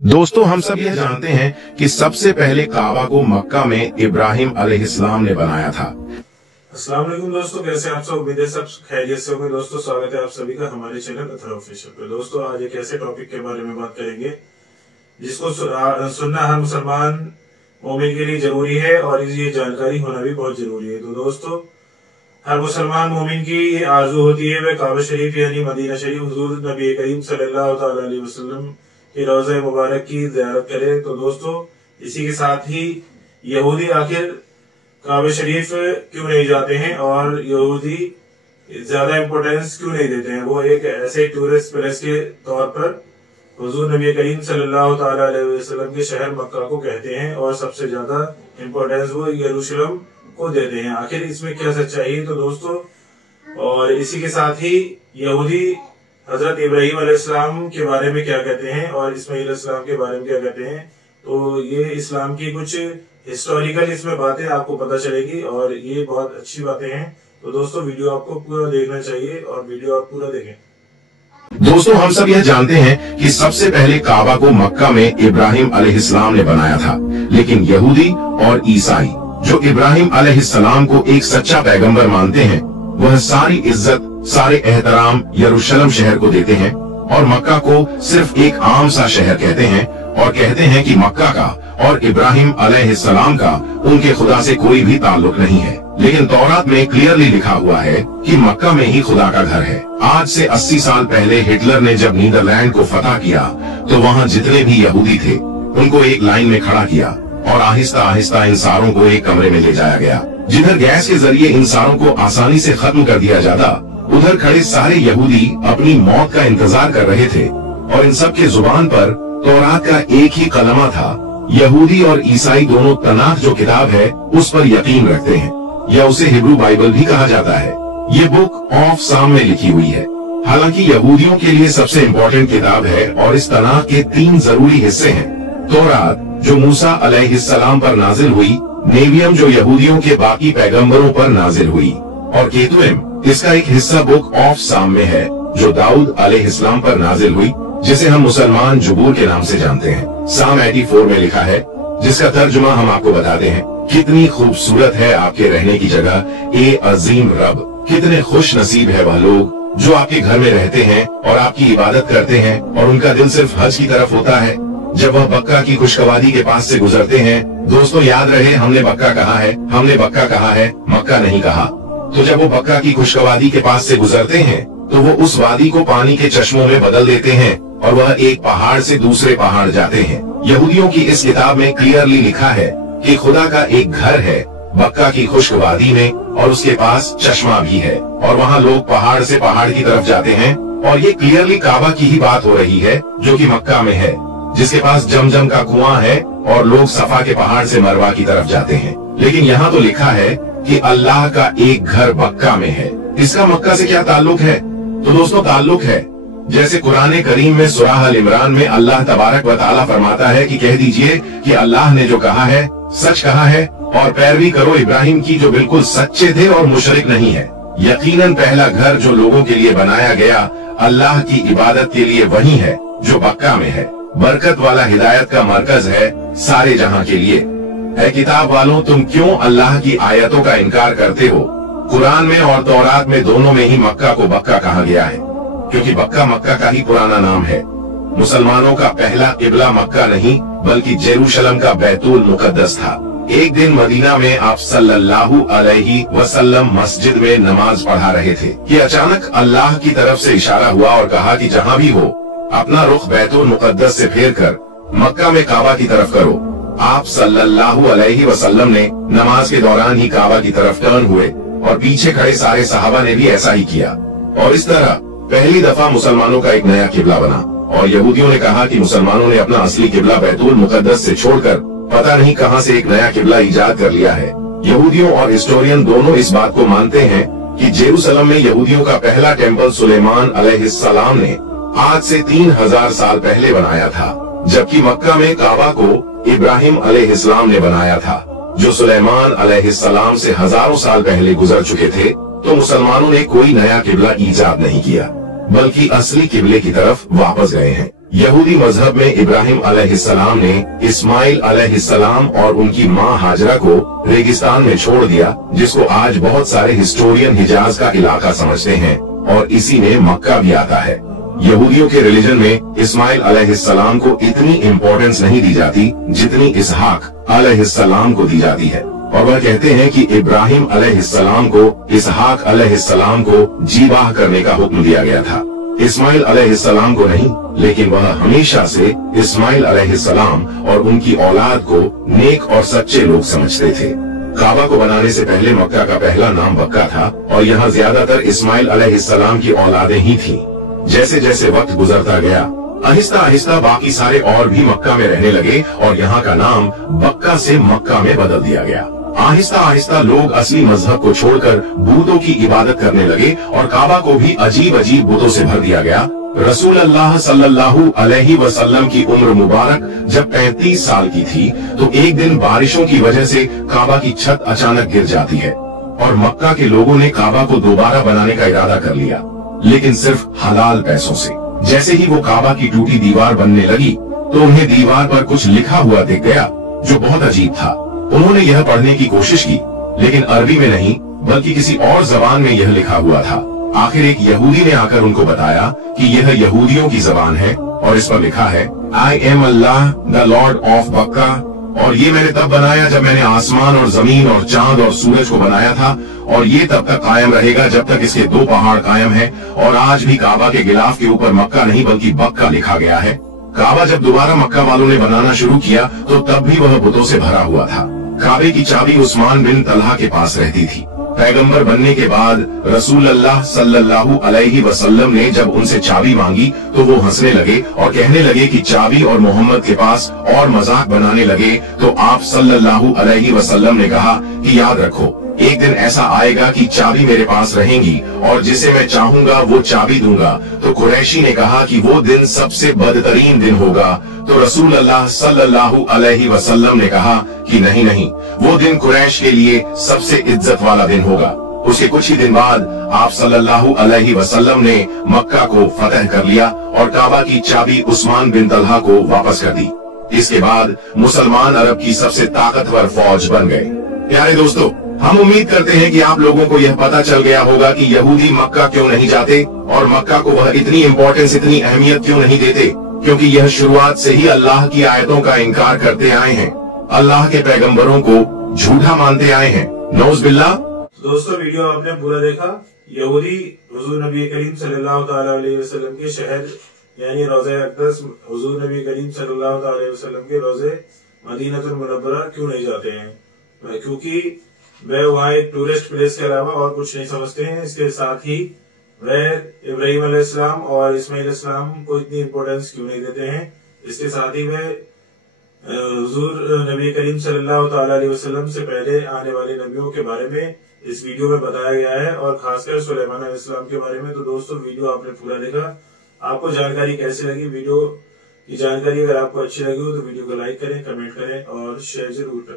दोस्तों, हम सब यह जानते हैं कि सबसे पहले काबा को मक्का में इब्राहिम अलैहिस्सलाम ने बनाया था। अस्सलाम वालेकुम दोस्तों, कैसे आप सब? उम्मीद है सब खैरियत से होंगे। दोस्तों, स्वागत है आप सभी का हमारे चैनल अथर ऑफिशियल पे। दोस्तों, आज एक ऐसे टॉपिक के बारे में बात करेंगे जिसको सुनना हर मुसलमान मोमिन के लिए जरूरी है और ये जानकारी होना भी बहुत जरूरी है। तो दोस्तों, हर मुसलमान मोमिन की ये आरजू होती है वह काबा शरीफ यानी मदीना शरीफ हुजूर नबी करीम सल्लल्लाहु अलैहि वसल्लम की रोज़ा मुबारक की ज़ियारत करे। तो दोस्तों, इसी के साथ ही यहूदी आखिर काबा शरीफ क्यों नहीं जाते हैं और यहूदी ज्यादा इम्पोर्टेंस क्यों नहीं देते हैं? वो एक ऐसे टूरिस्ट प्लेस के तौर पर हुजूर नबी करीम सल्लल्लाहु अलैहि वसल्लम के शहर मक्का को कहते हैं और सबसे ज्यादा इम्पोर्टेंस वो यरूशलेम को देते हैं। आखिर इसमें क्या सच्चाई है? तो दोस्तों, और इसी के साथ ही यहूदी हजरत इब्राहिम अलैहिस्सलाम के बारे में क्या कहते हैं और इस्माइल अलैहिस्सलाम के बारे में क्या कहते हैं। तो ये इस्लाम की कुछ हिस्टोरिकल इसमें बातें आपको पता चलेगी और ये बहुत अच्छी बातें हैं। तो दोस्तों, वीडियो आपको पूरा देखना चाहिए और वीडियो आप पूरा देखें। दोस्तों, हम सब यह जानते हैं कि सबसे पहले काबा को मक्का में इब्राहिम अलैहिस्सलाम ने बनाया था, लेकिन यहूदी और ईसाई जो इब्राहिम अलैहिस्सलाम को एक सच्चा पैगंबर मानते हैं, वह सारी इज्जत सारे एहतराम यरूशलेम शहर को देते हैं और मक्का को सिर्फ एक आम सा शहर कहते हैं और कहते हैं कि मक्का का और इब्राहिम अलैहिस्सलाम का उनके खुदा से कोई भी ताल्लुक नहीं है। लेकिन तौरात में क्लियरली लिखा हुआ है कि मक्का में ही खुदा का घर है। आज से 80 साल पहले हिटलर ने जब नीदरलैंड को फतह किया तो वहाँ जितने भी यहूदी थे उनको एक लाइन में खड़ा किया और आहिस्ता आहिस्ता इन सारों को एक कमरे में ले जाया गया। जिधर गैस के जरिए इन सारों को आसानी से खत्म कर दिया जाता, उधर खड़े सारे यहूदी अपनी मौत का इंतजार कर रहे थे और इन सब के जुबान पर तौरात का एक ही कलमा था। यहूदी और ईसाई दोनों तनाख जो किताब है उस पर यकीन रखते हैं, या उसे हिब्रू बाइबल भी कहा जाता है। ये बुक ऑफ साम में लिखी हुई है। हालांकि यहूदियों के लिए सबसे इम्पोर्टेंट किताब है और इस तनाख के 3 जरूरी हिस्से हैं। तौरात जो मूसा अलैहिस्सलाम पर नाजिल हुई, नेवियम जो यहूदियों के बाकी पैगंबरों पर नाजिल हुई, और केतुएम इसका एक हिस्सा बुक ऑफ साम में है जो दाऊद अलैहिस्सलाम पर नाजिल हुई, जिसे हम मुसलमान जुबूर के नाम से जानते हैं। साम 84 में लिखा है, जिसका तर्जुमा हम आपको बताते हैं। कितनी खूबसूरत है आपके रहने की जगह, ए अजीम रब। कितने खुश नसीब है वह लोग जो आपके घर में रहते हैं और आपकी इबादत करते हैं और उनका दिल सिर्फ हज की तरफ होता है। जब वह बक्का की खुशगवारी के पास से गुजरते हैं, दोस्तों याद रहे हमने बक्का कहा है, हमने बक्का कहा है, मक्का नहीं कहा। तो जब वो बक्का की खुशगवारी के पास से गुजरते हैं तो वो उस वादी को पानी के चश्मों में बदल देते हैं और वह एक पहाड़ से दूसरे पहाड़ जाते हैं। यहूदियों की इस किताब में क्लियरली लिखा है कि खुदा का एक घर है बक्का की खुश्क वादी में और उसके पास चश्मा भी है और वहाँ लोग पहाड़ से पहाड़ की तरफ जाते हैं। और ये क्लियरली काबा की ही बात हो रही है जो कि मक्का में है, जिसके पास जमजम का कुआं है और लोग सफा के पहाड़ से मरवा की तरफ जाते हैं। लेकिन यहाँ तो लिखा है कि अल्लाह का एक घर मक्का में है। इसका मक्का से क्या ताल्लुक है? तो दोस्तों, ताल्लुक है जैसे कुरान करीम में सूरह अल इमरान में अल्लाह तबारक व तआला फरमाता है कि कह दीजिए कि अल्लाह ने जो कहा है सच कहा है और पैरवी करो इब्राहिम की जो बिल्कुल सच्चे थे और मुशरिक नहीं है। यकीनन पहला घर जो लोगों के लिए बनाया गया अल्लाह की इबादत के लिए वही है जो मक्का में है। बरकत वाला हिदायत का मरकज है सारे जहां के लिए। है किताब वालों, तुम क्यों अल्लाह की आयतों का इनकार करते हो? कुरान में और तौरात में दोनों में ही मक्का को बक्का कहा गया है, क्योंकि बक्का मक्का का ही पुराना नाम है। मुसलमानों का पहला किबला मक्का नहीं बल्कि जेरूशलेम का बैतुल मुकद्दस था। एक दिन मदीना में आप सल्लल्लाहु अलैहि वसल्लम मस्जिद में नमाज पढ़ा रहे थे कि अचानक अल्लाह की तरफ से इशारा हुआ और कहा कि जहाँ भी हो अपना रुख बैतुल मुकद्दस से फेर कर मक्का में काबा की तरफ करो। आप सल्लल्लाहु अलैहि वसल्लम ने नमाज के दौरान ही काबा की तरफ टर्न हुए और पीछे खड़े सारे सहाबा ने भी ऐसा ही किया और इस तरह पहली दफा मुसलमानों का एक नया किबला बना। और यहूदियों ने कहा कि मुसलमानों ने अपना असली किबला बैतुल मुकद्दस से छोड़कर पता नहीं कहां से एक नया किबला इजाद कर लिया है। यहूदियों और हिस्टोरियन दोनों इस बात को मानते हैं कि जेरूसलम में यहूदियों का पहला टेम्पल सुलेमान अलैहिस्सलाम ने आज से 3000 साल पहले बनाया था, जबकि मक्का में काबा को इब्राहिम अलैहिस्सलाम ने बनाया था जो सुलेमान अलैहिस्सलाम से हजारों साल पहले गुजर चुके थे। तो मुसलमानों ने कोई नया किबला ईजाद नहीं किया बल्कि असली किबले की तरफ वापस गए हैं। यहूदी मजहब में इब्राहिम अलैहिस्सलाम ने इस्माइल अलैहिस्सलाम और उनकी मां हाजरा को रेगिस्तान में छोड़ दिया, जिसको आज बहुत सारे हिस्टोरियन हिजाज का इलाका समझते हैं, और इसी में मक्का भी आता है। यहूदियों के रिलीजन में इस्माइल अलैहिस्सलाम को इतनी इम्पोर्टेंस नहीं दी जाती जितनी इसहाक अलैहिस्सलाम को दी जाती है, और वह कहते हैं कि इब्राहिम अलैहिस्सलाम को इसहाक अलैहिस्सलाम को जीबाह करने का हुक्म दिया गया था, इस्माइल अलैहिस्सलाम को नहीं। लेकिन वह हमेशा से इस्माइल अलैहिस्सलाम और उनकी औलाद को नेक और सच्चे लोग समझते थे। काबा को बनाने से पहले मक्का का पहला नाम बक्का था, और यहाँ ज्यादातर इस्माइल अलैहिस्सलाम की औलादें ही थीं। जैसे जैसे वक्त गुजरता गया, आहिस्ता आहिस्ता बाकी सारे और भी मक्का में रहने लगे, और यहाँ का नाम बक्का से मक्का में बदल दिया गया। आहिस्ता आहिस्ता लोग असली मजहब को छोड़कर बूतों की इबादत करने लगे, और काबा को भी अजीब अजीब बुतों से भर दिया गया। रसूल अल्लाह सल्लल्लाहु अलैहि वसल्लम की उम्र मुबारक जब 35 साल की थी, तो एक दिन बारिशों की वजह से काबा की छत अचानक गिर जाती है, और मक्का के लोगों ने काबा को दोबारा बनाने का इरादा कर लिया, लेकिन सिर्फ हलाल पैसों से। जैसे ही वो काबा की टूटी दीवार बनने लगी, तो उन्हें दीवार पर कुछ लिखा हुआ दिख गया, जो बहुत अजीब था। उन्होंने यह पढ़ने की कोशिश की, लेकिन अरबी में नहीं बल्कि किसी और जबान में यह लिखा हुआ था। आखिर एक यहूदी ने आकर उनको बताया कि यह यहूदियों की जबान है, और इस पर लिखा है, I am Allah the Lord of बक्का, और ये मैंने तब बनाया जब मैंने आसमान और जमीन और चांद और सूरज को बनाया था, और ये तब तक कायम रहेगा जब तक इसके 2 पहाड़ कायम है। और आज भी काबा के गिलाफ के ऊपर मक्का नहीं बल्कि बक्का लिखा गया है। काबा जब दोबारा मक्का वालों ने बनाना शुरू किया, तो तब भी वह बुतों से भरा हुआ था। काबे की चाबी उस्मान बिन तलहा के पास रहती थी। पैगंबर बनने के बाद रसूल अल्लाह सल्लल्लाहु अलैहि वसल्लम ने जब उनसे चाबी मांगी, तो वो हंसने लगे और कहने लगे कि चाबी और मोहम्मद के पास, और मजाक बनाने लगे। तो आप सल्लल्लाहु अलैहि वसल्लम ने कहा कि याद रखो, एक दिन ऐसा आएगा कि चाबी मेरे पास रहेंगी, और जिसे मैं चाहूंगा वो चाबी दूंगा। तो कुरैशी ने कहा कि वो दिन सबसे बदतरीन दिन होगा। तो रसूल अल्लाह सल्लल्लाहु अलैहि वसल्लम ने कहा कि नहीं नहीं, वो दिन कुरैश के लिए सबसे इज्जत वाला दिन होगा। उसके कुछ ही दिन बाद आप सल्लल्लाहु अलैहि वसल्लम ने मक्का को फतह कर लिया, और काबा की चाबी उस्मान बिन तलहा को वापस कर दी। इसके बाद मुसलमान अरब की सबसे ताकतवर फौज बन गए। प्यारे दोस्तों, हम उम्मीद करते हैं कि आप लोगों को यह पता चल गया होगा कि यहूदी मक्का क्यों नहीं जाते, और मक्का को वह इतनी इम्पोर्टेंस, इतनी अहमियत क्यों नहीं देते, क्योंकि यह शुरुआत से ही अल्लाह की आयतों का इनकार करते आए हैं, अल्लाह के पैगंबरों को झूठा मानते आए हैं। नौज़ बिल्लाह। दोस्तों, वीडियो आपने पूरा देखा। यहूदी हुजूर नबी करीम सल्लल्लाहु ताला अलैहि वसल्लम के शहर यानी रोज़े अक़दस हुजूर नबी करीम सल्लल्लाहु ताला अलैहि वसल्लम के रोज़े मदीनतुल मुनव्वरा क्यों नहीं जाते हैं? क्योंकि वह वहाँ एक टूरिस्ट प्लेस के अलावा और कुछ नहीं समझते हैं। इसके साथ ही वह इब्राहिम अलैहिस्सलाम और इस्माइल अलैहिस्सलाम को इतनी इम्पोर्टेंस क्यों नहीं देते हैं। इसके साथ ही वह हुजूर नबी करीम सल्लल्लाहु ताला अलैहि वसल्लम से पहले आने वाले नबियों के बारे में इस वीडियो में बताया गया है, और खासकर सुलेमान अलैहिस्सलाम के बारे में। तो दोस्तों, वीडियो आपने पूरा देखा। आपको जानकारी कैसी लगी? वीडियो की जानकारी अगर आपको अच्छी लगी हो तो वीडियो को लाइक करें, कमेंट करें और शेयर जरूर करें।